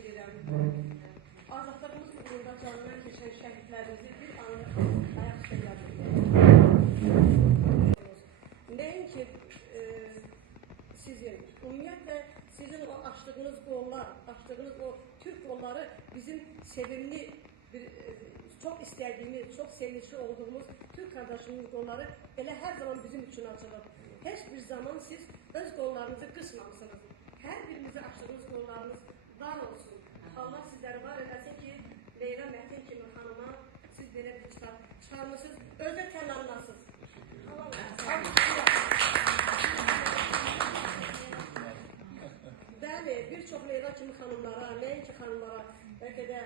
edirəm. Azadlığımız uğrunda canından keçən şəhidlərimizi bir anlıq ayaq üstə Nəinki sizin, ümumiyyətlə sizin o açdığınız qollar, açdığınız o Türk qolları bizim sevimli, çox istədiyimiz, çox sevinçli olduğumuz Türk kardeşimiz qolları elə hər zaman bizim üçün açılır. Heç bir zaman siz öz qollarınızı qısmamışsınız. Hər birimizi açdığınız qollarınız var olsun. Allah sizləri var eləsin ki, Leyla Mətin kimi xanıma siz belə bir çıxarmışsınız, özə təlanlasınız. Bəli, bir çox Leyla kimi xanımlara, nəinki xanımlara, bəlkə də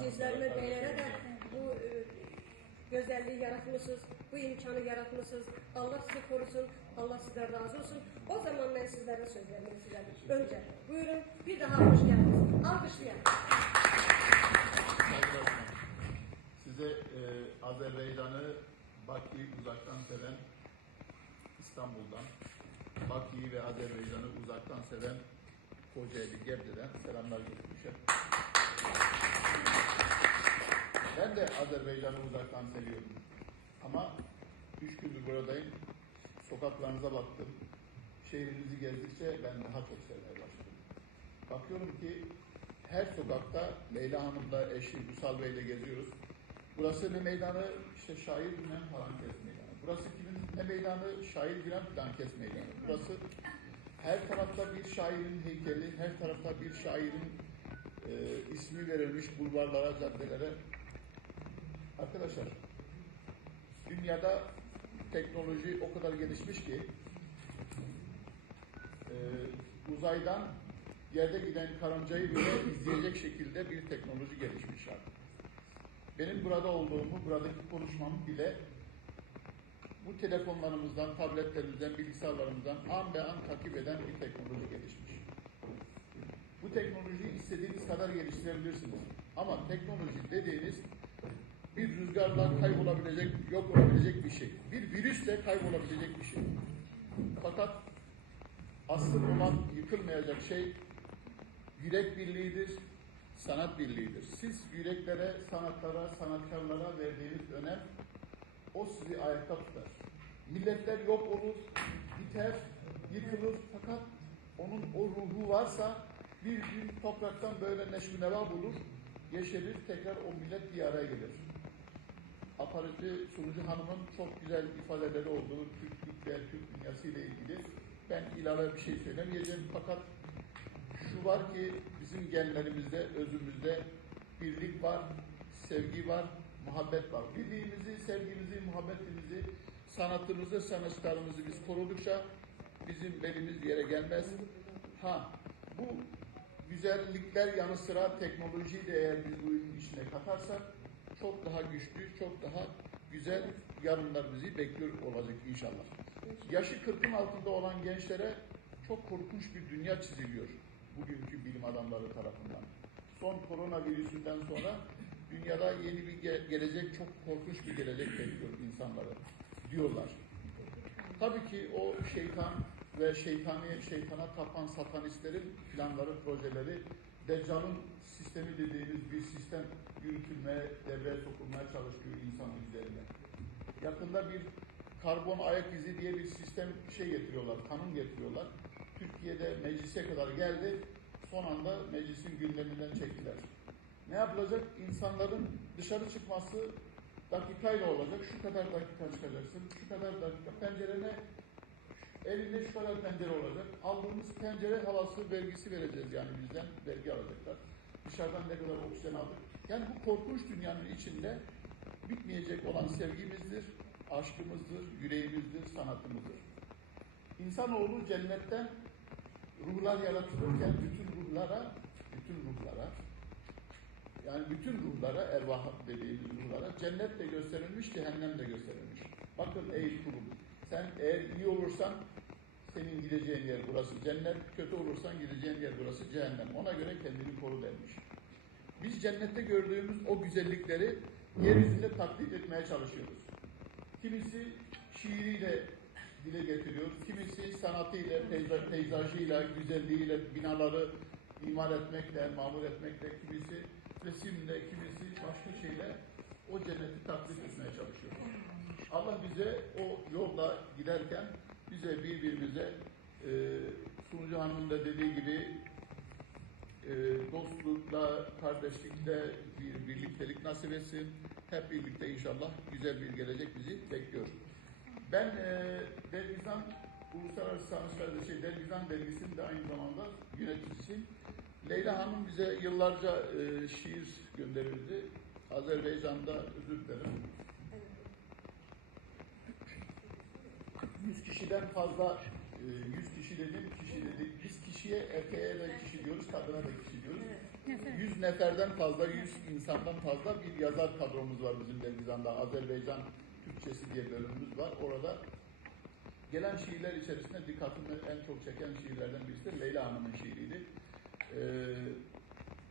cinslərimə, bəylərə də bu gözəlliyi yaratmışsınız, bu imkanı yaratmışsınız. Allah sizi korusun, Allah sizdən razı olsun. O zaman mən sizlərə söz vermək istəyirəm. Öncə, buyurun, bir daha hoş geldiniz. Alkışlayın. Size Azerbaycan'ı, Bakü'yü uzaktan seven İstanbul'dan, Bakü'yü ve Azerbaycan'ı uzaktan seven Kocaeli Gebze'den selamlar götürmüşüm. Ben de Azerbaycan'ı uzaktan seviyorum. Ama 3 gündür buradayım. Sokaklarınıza baktım. Şehrinizi gezdikçe ben daha çok sevmeye başladım. Bakıyorum ki her sokakta Leyla Hanım'la eşi Üsal Bey'le geziyoruz. Burası ne meydanı? İşte şair Gülen Palanques meydanı. Burası kimin ne meydanı? Şair Gülen Palanques meydanı. Burası her tarafta bir şairin heykeli, her tarafta bir şairin ismi verilmiş bulvarlara, caddelere. Arkadaşlar, dünyada teknoloji o kadar gelişmiş ki uzaydan yerde giden karıncayı bile izleyecek şekilde bir teknoloji gelişmiş artık. Benim burada olduğumu, buradaki konuşmamı bile bu telefonlarımızdan, tabletlerimizden, bilgisayarlarımızdan an be an takip eden bir teknoloji gelişmiş. Bu teknolojiyi istediğiniz kadar geliştirebilirsiniz. Ama teknoloji dediğiniz bir rüzgarla kaybolabilecek, yok olabilecek bir şey. Bir virüsle kaybolabilecek bir şey. Fakat asıl olan yıkılmayacak şey yürek birliğidir, sanat birliğidir. Siz yüreklere, sanatlara, sanatkarlara verdiğiniz önem o sizi ayakta tutar. Milletler yok olur, biter, yıkılır fakat onun o ruhu varsa bir gün topraktan böyle neşvi neva bulur, yeşerir, tekrar o millet bir araya gelir. Aparıcı sunucu hanımın çok güzel ifadeleri olduğu Türklük ve Türk dünyası ile ilgili ben ilave bir şey söylemeyeceğim fakat şu var ki bizim genlerimizde, özümüzde birlik var, sevgi var, muhabbet var. Birliğimizi, sevgimizi, muhabbetimizi, sanatımızı, sanatçılarımızı biz korudukça bizim belimiz yere gelmez. Bu güzellikler yanı sıra teknolojiyi de eğer biz bu ürünün içine katarsak çok daha güçlü, çok daha güzel yarınlar bizi bekliyor olacak inşallah. Yaşı 40'ın altında olan gençlere çok korkunç bir dünya çiziliyor bugünkü bilim adamları tarafından. Son koronavirüsünden sonra dünyada yeni bir gelecek, çok korkunç bir gelecek bekliyor insanları diyorlar. Tabii ki o şeytan ve şeytana tapan satanistlerin planları, projeleri, Deccal'ın sistemi dediğimiz bir sistem yürütülmeye, devreye sokulmaya çalışıyor insanın üzerine. Yakında bir karbon ayak izi diye bir sistem getiriyorlar, kanun getiriyorlar. Türkiye'de meclise kadar geldi, son anda meclisin gündeminden çektiler. Ne yapılacak? İnsanların dışarı çıkması dakikayla olacak. Şu kadar dakika çıkacaksın, şu kadar dakika pencerene, elinde şu kadar pencere olacak. Aldığımız pencere havası vergisi vereceğiz yani bizden vergi alacaklar. Dışarıdan ne kadar oksijen aldık. Yani bu korkunç dünyanın içinde bitmeyecek olan sevgimizdir, aşkımızdır, yüreğimizdir, sanatımızdır. İnsanoğlu cennetten ruhlar yaratılırken bütün ruhlara, yani bütün ruhlara, ervah dediğimiz ruhlara cennet de gösterilmiş, cehennem de gösterilmiş. Bakın ey kulum, sen eğer iyi olursan senin gideceğin yer burası cennet, kötü olursan gideceğin yer burası cehennem. Ona göre kendini koru denmiş. Biz cennette gördüğümüz o güzellikleri yeryüzünde taklit etmeye çalışıyoruz. Kimisi şiiriyle dile getiriyor, kimisi sanatıyla, peyzajıyla, güzelliğiyle binaları imar etmekle, mamur etmekle, kimisi resimle, kimisi başka şeyle o cenneti taklit etmeye çalışıyor. Allah bize o yolda giderken bize birbirimize Sunucu Hanım'ın da dediği gibi dostlukla, kardeşlikle bir birliktelik nasip etsin. Hep birlikte inşallah güzel bir gelecek bizi bekliyor. Ben Dergizan Uluslararası Sanatçılar Dergizan Dergisi'nin de aynı zamanda yöneticisiyim. Leyla Hanım bize yıllarca şiir gönderirdi. Azerbaycan'da özür dilerim. 100 kişiden fazla 100 kişi dedim, kişi dedik. Biz kişiye, erkeğe de kişi diyoruz, kadına da kişi diyoruz. 100 neferden fazla, 100 insandan fazla bir yazar kadromuz var bizim Dergizan'da. Azerbaycan Türkçesi diye bölümümüz var. Orada gelen şiirler içerisinde dikkatimi en çok çeken şiirlerden birisi de Leyla Hanım'ın şiiriydi.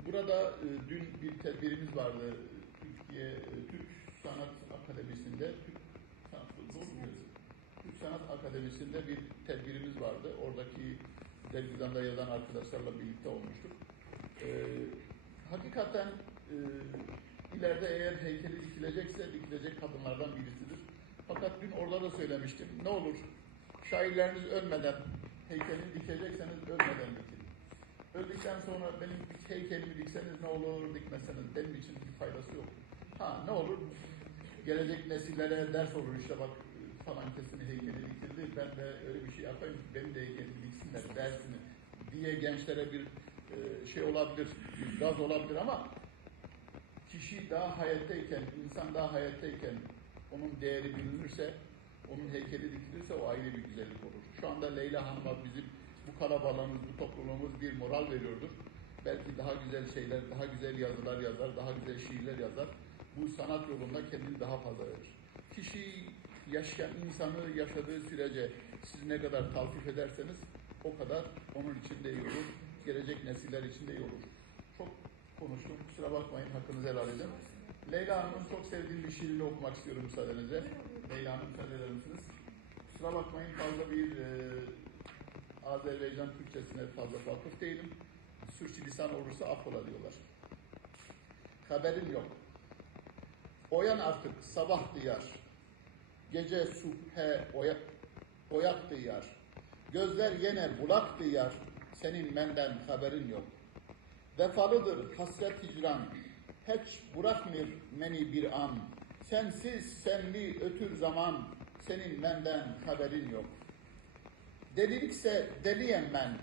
Burada dün bir tedbirimiz vardı. Türk Sanat Akademisi'nde, Türk Sanat Akademisi'nde bir tedbirimiz vardı. Oradaki Dergizan'da yazan arkadaşlarla birlikte olmuştuk. Hakikaten ileride eğer heykeli dikilecekse dikilecek kadınlardan birisidir. Fakat dün orada da söylemiştim. Ne olur şairleriniz ölmeden heykelini dikecekseniz ölmeden dikin. Öldükten sonra benim heykelimi dikseniz ne olur, dikmeseniz benim için bir faydası yok. Ne olur gelecek nesillere ders olur, işte bak falan kesin heykeli dikildi, ben de öyle bir şey yapayım, benim de heykelimi diksinler dersini diye gençlere bir şey olabilir, bir gaz olabilir ama kişi daha hayattayken, insan daha hayattayken onun değeri bilinirse, onun heykeli dikilirse o ayrı bir güzellik olur. Şu anda Leyla Hanım'a bizim bu kalabalığımız, bu topluluğumuz bir moral veriyordur. Belki daha güzel şeyler, daha güzel yazılar yazar, daha güzel şiirler yazar. Bu sanat yolunda kendini daha fazla verir. Kişi yaşayan insanı yaşadığı sürece siz ne kadar taltif ederseniz o kadar onun için de iyi olur. Gelecek nesiller için de iyi olur. Çok konuştum. Kusura bakmayın. Hakkınızı helal edin. Leyla Hanım'ın çok sevdiğim bir şiirini okumak istiyorum müsaadenizle. Leyla Hanım müsaade eder misiniz? Kusura bakmayın. Fazla bir Azerbaycan Türkçesine fazla vakıf değilim. Sürçülisan olursa affola diyorlar. Haberim yok. Oyan artık sabah diyar. Gece subhe oyak diyar. Gözler yine bulak diyar. Senin menden haberin yok. Vefalıdır hasret hicran. Hiç bırakmır meni bir an. Sensiz senli ötür zaman. Senin menden haberin yok. Delilikse deliyem ben.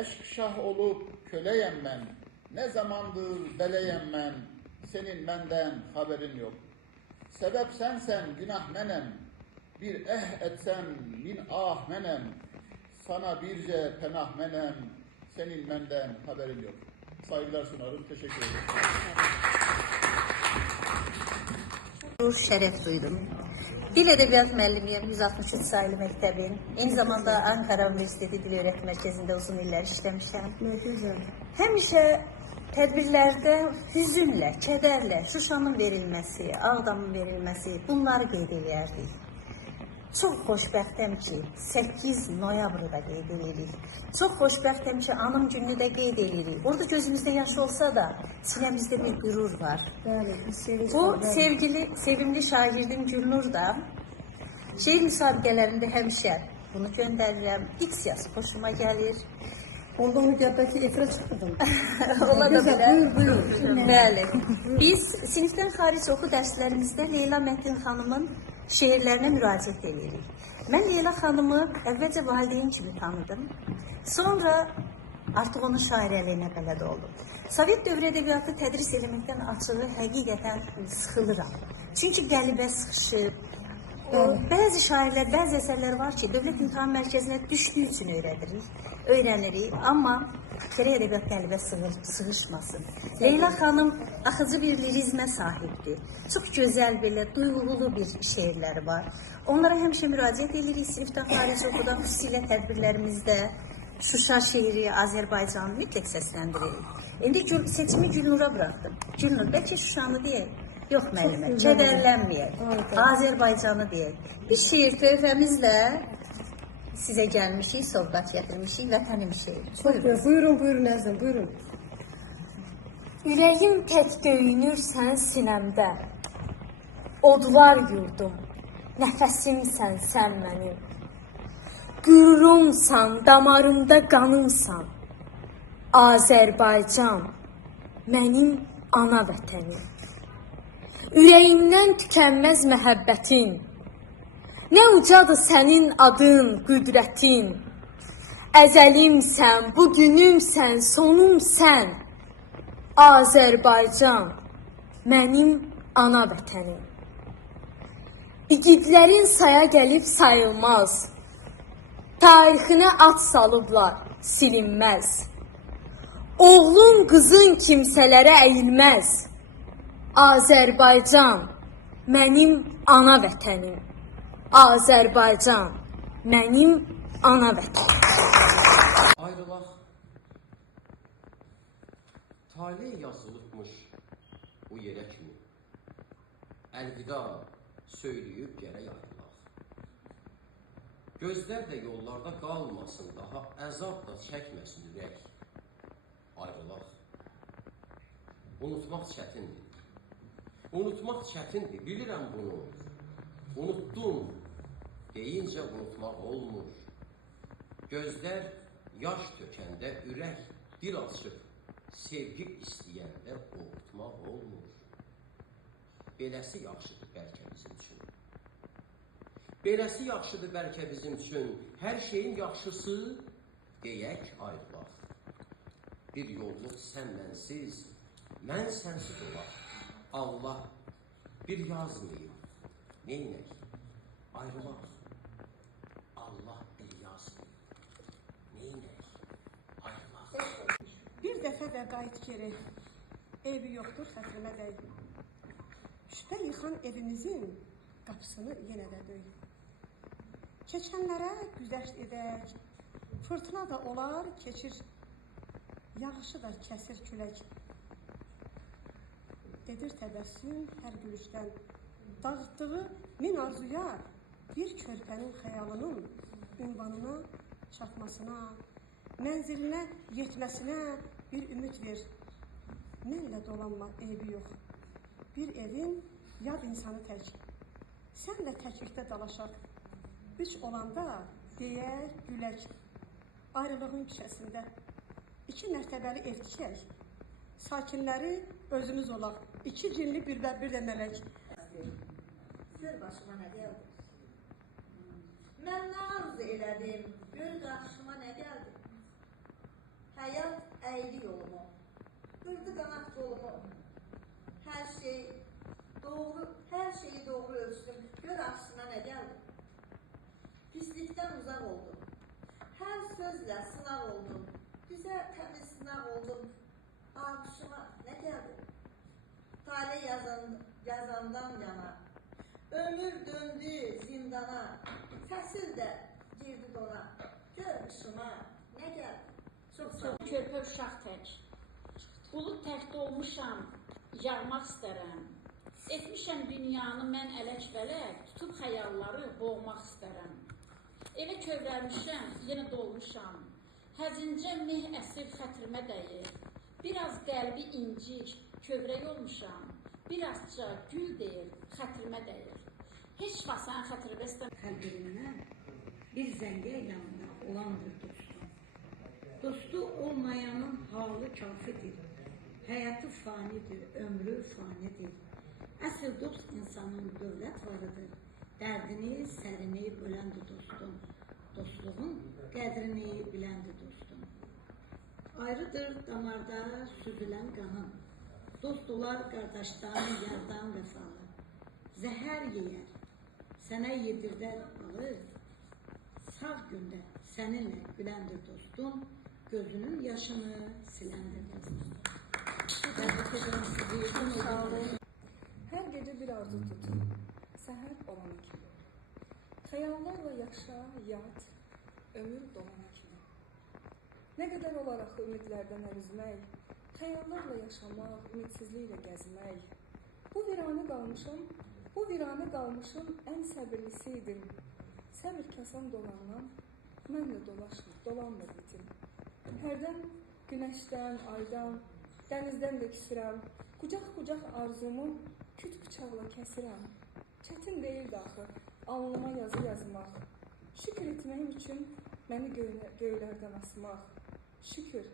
Eşk şah olup köleyem ben. Ne zamandır beleyem ben. Senin menden haberin yok. Sebep sensen günah menem. Bir etsem bin ah menem. Sana birce penah menem. Senin menden haberin yok. Saygılar sunarım. Teşekkür ederim. Şeref duydum. Dil Edebiyat Müəllimiyəm 163 sayılı məktəbin. Eyni zamanda Ankara Üniversitesi Dil Öğretim Merkezində uzun illər işləmişəm. Həmişə tədbirlərdə hüzünlə, kədərlə Şuşanın verilməsi, Ağdamın verilməsi bunları qeyd edərdik. Çox xoşbəxtəm ki 8 noyabrı da qeyd edirik. Çox xoşbəxtəm ki anım gününü də qeyd edirik. Orada gözümüzdə yaş olsa da sinəmizdə bir qürur var. Bu sevimli şairdim Gülnur da şeir müsabiqələrində həmişə bunu göndərirəm. Diksiyası xoşuma gəlir. Onda Müqəddəki efirə çıxdım. Ola da bilər. Buyur. Bəli. Biz sinifdən xaric oxu dərslərimizdə Leyla Mətin xanımın şeirlərinə müraciət edirik. Mən Leyla xanımı əvvəlcə valideyn kimi tanıdım. Sonra artıq onun şairəliyinə bələd oldum. Sovet dövrü ədəbiyyatı tədris eləməkdən açığı həqiqətən sıxılıram. Çünki qəlibə sıxışıb. Bəzi şairlər, bəzi əsərlər var ki, Dövlət İmtahan Mərkəzinə düşdüyü üçün öyrənirik. Amma gərək ədəbiyyat qəlibə sığışmasın. Leyla xanım axıcı bir lirizmə sahibdir. Çox gözəl, belə duyğulu bir şeirləri var. Onlara həmişə müraciət edirik. Sinifdən xaric oxudan xüsusilə tədbirlərimizdə Şuşa şeiri, Azərbaycanı mütləq səsləndiririk. İndi seçimi Gülnur'a bıraxdım. Gülnur, bəlkə Şuşanı deyək. Yox müəllimə, kədərlənməyək. Azərbaycanı deyək. Bir şeir tövbəmizlə sizə gəlmişik, söhbət gətirmişik, vətənimizə. Çok güzel. Buyurun buyurun Əzim buyurun. Ürəyim tək döyünürsən sinəmdə. Odlar yurdum, nəfəsimsən sən mənim. Qürurumsan, damarımda qanımsan. Azərbaycan, mənim ana vətənim. Ürəyimdən tükənməz məhəbbətin. Nə ucadır sənin adın, qüdrətin. Əzəlimsən, bugünümsən, sonumsən. Azərbaycan, mənim ana vətənim. İgidlərin saya gəlib sayılmaz. Tarixinə ad salıblar, silinməz. Oğlun, qızın kimsələrə əyilməz. Azərbaycan, mənim ana vətənim. Azərbaycan, mənim ana vətənim. Ayrılaq. Talih yazılıbmış bu yerə kimi. Əlvida söyləyib gərək ayrılaq. Gözlər də yollarda qalmasın, daha əzab da çəkməsin ürək. Ayrılaq. Unutmaq çətindir. Unutmaq çətindir, bilirəm bunu. Unutdum deyincə unutmaq olmur. Gözlər yaş tökəndə ürək dil açıb, sevgi istəyəndə unutmaq olmur. Beləsi yaxşıdır bəlkə bizim üçün. Beləsi yaxşıdır bəlkə bizim üçün. Hər şeyin yaxşısı deyək ayrılaq. Bir yolluq sən mənsiz, mən sənsiz olaq. Allah bir yazmayıb, neynək? Ayrılaq. Allah bir yazmayıb, neynək? Ayrılaq. Bir dəfə də qayıt geri, eybi yoxdur, xətrimə dəy. Şübhə yıxan evimizin qapısını yenə də döy. Keçənlərə güzəşt edək, fırtına da olar, keçir, yağışı da kəsir külək. Edir təbəssüm hər gülüşdən, dağıtdığı min arzuya, bir körpənin xəyalının ünvanına çatmasına, mənzilinə yetməsinə bir ümid ver. Mənlə dolanma, eybi yox. Bir evin yad insanı tək. Sənlə təklikdə dalaşaq. Üç olanda deyək, gülək. Ayrılığın küçəsində 2 mərtəbəli ev tikək. Sakinləri özümüz olaq. 2 cinli bir də mələk. Gör başıma nə gəldi? Mən nə arzu elədim, gör qarşıma nə gəldi? Həyat əydi yolumu, qırdı qanat yolumu. Hər şeyi doğru ölçdüm, gör aksına nə gəldi? Pislikdən uzaq oldum, hər sözlə sınaq oldum, güzel təmiz sınaq oldum. Arşıma nə gəldi? Talih yazandan yana, ömür döndü zindana, fəsil də girdi dona, gör işıma nə gəldi? Çox sağ ol. Körpə uşaq tək, bulud təkdə olmuşam, yağmaq istərəm. Etmişəm dünyanı mən ələk-vələk, tutub xəyalları boğmaq istərəm. Elə kövrəlmişəm, yenə dolmuşam, həzincə meh əsir xətrimə dəyir. Biraz qəlbi incik, kövrək olmuşam, birazca gül deyir, xətrimə dəyir. Heç vaxt sən xətrimə istəməm. Qəlbimdən bir zəngə yanında olandır dostum. Dostu olmayanın halı kafidir. Həyatı fanidir, ömrü fanidir. Əsl dost insanın dövlət varıdır. Dərdini, sərini biləndir dostum. Dostluğun qədrini biləndir dostum. Ayrıdır damarda süzülən qanım. Dost olar qardaşdan, yardan vəfalı. Zəhər yeyər, sənə yedirdər balı. Sağ gündə səninlə güləndir dostum. Gözünün yaşını siləndir dostum. Təbrik edirəm sizi. Sağ olun. Hər gecə bir arzu tutun, səhər olana kimi. Xəyallarla yaşa, yat, ömür dolana kimi. Nə qədər olaraq ümidlərdən ərizmək, xəyallarla yaşamaq, ümidsizliklə gəzmək. Bu viranə qalmışım, ən səbirlisi idim. Səbir kasam dolandan Mənlə dolanmır bitim. Hərdən günəşdən, aydan, dənizdən də küsürəm. Qucaq-qucaq arzumu küt bıçaqla kəsirəm. Çətin deyildi axı, alnıma yazı yazmaq. Şükür etməyim üçün məni göylərdən asmaq. Şükür,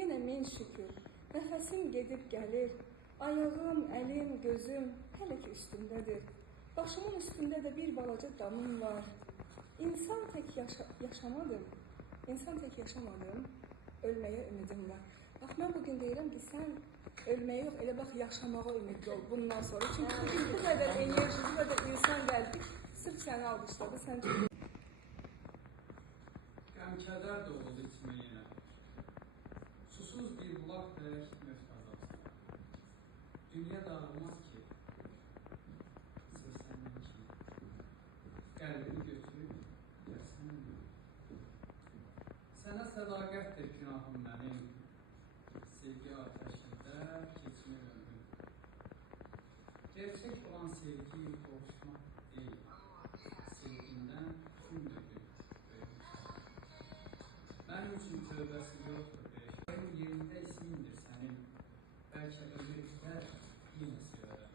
yenə min şükür. Nəfəsim gedib gəlir. Ayağım, əlim, gözüm hələ ki üstündədir. Başımın üstündə də bir balaca damım var. İnsan tək yaşamadım. Ölməyə ümidim var. Bax, mən bugün deyirəm ki, sən ölməyə yox, elə bax, yaşamağa ümidli ol bundan sonra. Çünki bugün bu qədər enerji, bu qədər insan gəldi, sırf səni alqışladı, sən çox... Qəm-kədər də oldu içmə yenə. Susuz bir bulaq dərək möhtazasına. Dünya dağılmaz ki, səsləndən kimi. Qəlbini götürüb, gəlsən mi? Sənə sədaqətdir günahım mənim. Sevgi ateşində keçmir ömrüm. Gerçək olan sevgi qovuşmaq deyil. Sevgindən tüm dökül. Mənim üçün tövbəsi yoxdur. Benim yerində ismindir sənin. Bəlkə ömür istər, yenə sevərəm.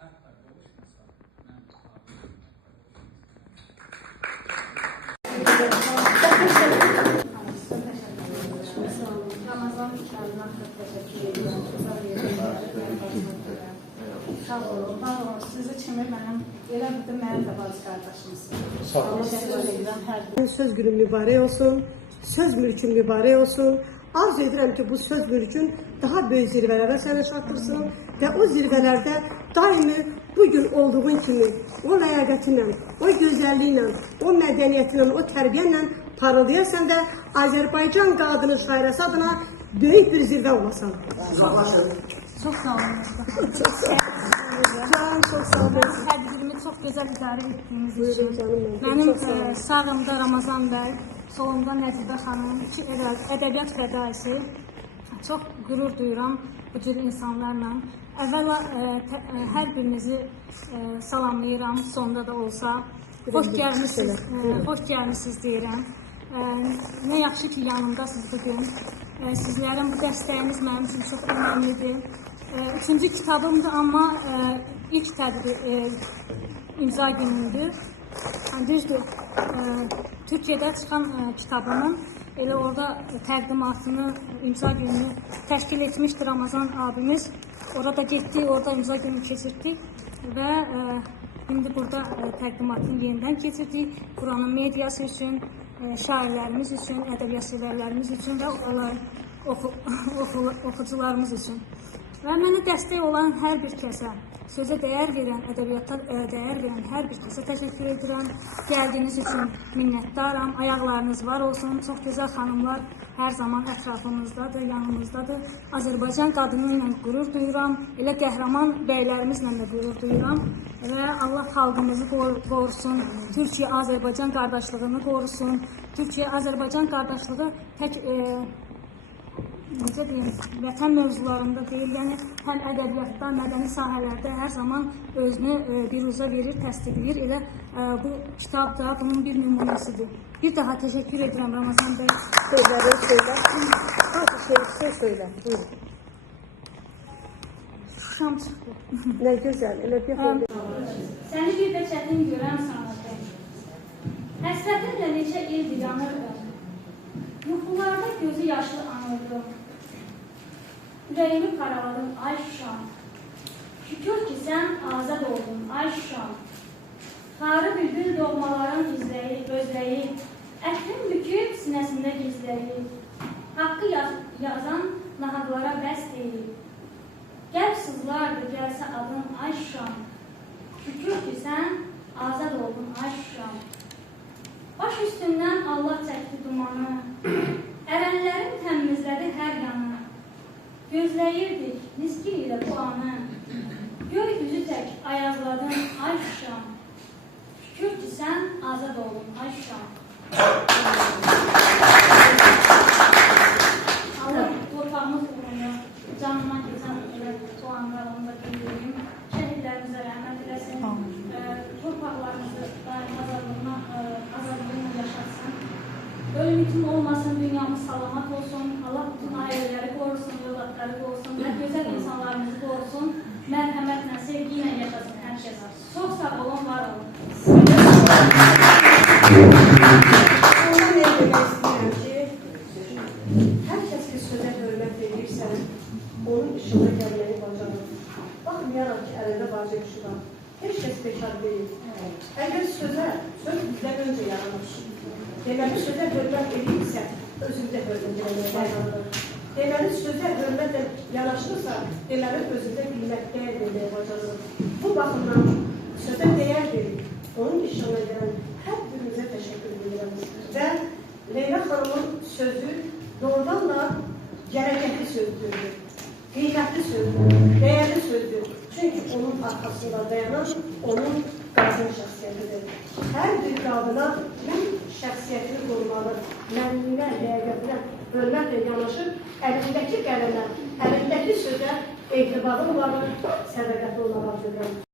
Hətta qovuşmasam, mən ağlayım. Ramazan inşallah təşəkkür edirəm. Sağ olun, var olun. Sizi kimi mənim, elə bir də mənim də bazı qardaşımsınız. Təşəkkür edirəm hər bir. Söz günün mübarək olsun, söz mülkün mübarək olsun. Arzu edirəm ki, bu söz mülkün daha böyük zirvələrə səni çatdırsın və o zirvələrdə daimi bugün olduğun kimi o ləyaqətinlə, o gözəlliklə, o mədəniyyətinlə, o tərbiyənlə parıldayasan da Azərbaycan qadını şairəsi adına böyük bir zirvə olasan. Çox sağ olun. Çok sağ olun. Tədbirimi çox gözəl idarə etdiyiniz Buyurun üçün. canım benim. Mənim Çok sağ olun. sağımda Ramazan bəy, solumda Nəcibə xanım, iki ədəbiyyat fədaisi. Çox qürur duyuram bu cür insanlarla. Əvvəla hər birinizi salamlayıram, sonda da olsa. Xoş gəlmisiniz deyirəm. Nə yaxşı ki, yanımdasınız bugün. Sizlərin bu dəstəyiniz mənim üçün çox önəmlidir. Üçüncü kitabımdır, amma ilk imza günümdür. Düzdür, Türkiyədə çıxan kitabımın elə orada təqdimatını, imza gününü təşkil etmişdi Ramazan abimiz. Orada getdik, orada imza günü keçirdik və indi burada təqdimatını yenidən keçirdik. Buranın mediası üçün, şairlərimiz üçün, ədəbiyyat sevərlərimiz üçün və oxucularımız üçün. Və mənə dəstək olan hər bir kəsə, sözə dəyər verən, ədəbiyyata dəyər verən hər bir kəsə təşəkkür edirəm. Gəldiyiniz üçün minnətdaram, ayaqlarınız var olsun. Çox gözəl xanımlar hər zaman ətrafımızdadır, yanımızdadır. Azərbaycan qadını ilə qürur duyuram, elə qəhrəman bəylərimizlə də qürur duyuram. Və Allah xalqımızı qorusun, Türkiyə-Azərbaycan qardaşlığını qorusun. Türkiyə-Azərbaycan qardaşlığı tək necə deyim, vətən mövzularında deyil, yəni həm ədəbiyyatda, mədəni sahələrdə hər zaman özünü biruzə verir, təsdiqləyir. Elə bu kitab da bunun bir nümunəsidir. Bir daha təşəkkür edirəm Ramazan bəy. Sözləri söylə. Hadi söz söylə. Buyurun. Şam çıxdı. Nə gözəl, elə bir xeyli. Səni bir də çətin görəm sanatım. Həsrətimlə neçə ildir yanırdım. Yuxularda gözü yaşlı anırdım. Ürəyimi paraladım, ay Şuşam. Şükür ki, sən azad oldun, ay Şuşam. Xarı bülbül doğmaların izləyir, özləyir. Ətrin büküb sinəsində gizləyir. Haqqı yazan nahaqlara bəs deyil. Qəlb sızlardı, gəlsə adın, ay Şuşam. Şükür ki, sən azad oldun, ay Şuşam. Baş üstündən Allah çəkdi dumanı. Ərənlərin təmizlədi hər yanı. Gözləyirdik nizki ilə bu anı. Göy üzü tək ayazladın, ay Şuşam. Şükür ki, sən azad oldun, ay Şuşam. Allah torpağımız uğrunda canıma keçən bu anda onu da bildireyim. Şəhidlərimizə rəhmət eləsin. Torpaqlarımızı azadlığına yaşatsın. bütün olmasın, dünyamız salamat olsun. Allah bütün aileleri korusun, evlatları korusun ve güzel insanlarımızı korusun. Merhametle, sevgiyle yaşasın herkes. Çok sağ olun, var olun. Sonra ne demək istəyirəm ki, hər kəs ki sözə hörmət edirsə, onun işinə gəlməyi bacarır. Baxmayaraq ki, əlində vacib işi var. Heç kəs bekar deyil. Əgər söz bizdən öncə yaranır. Deməli, sözə hörmət edirsə, özündə hörmət eləməyə bacarır. Deməli, sözə hörmətlə yanaşırsa, deməli, özündə qiymət dəyər verməyə bacarır. Bu baxımdan sözə dəyər verir. Onun işinə gələn hər birimizə təşəkkür edirəm. Və Leyla xanımın sözü doğrudan da gərəkətli sözdür, qiymətli sözdür, dəyərli sözdür. Çünki onun arxasında dayanan onun qadın şəxsiyyətidir. Hər bir qadına mən şəxsiyyətini qorumalı, mənliyinə, ləyaqətinə, hörmətlə yanaşıb, əlindəki qələmə, əlindəki sözə etibarlı olaraq sədaqətli olmaq arzulayıram.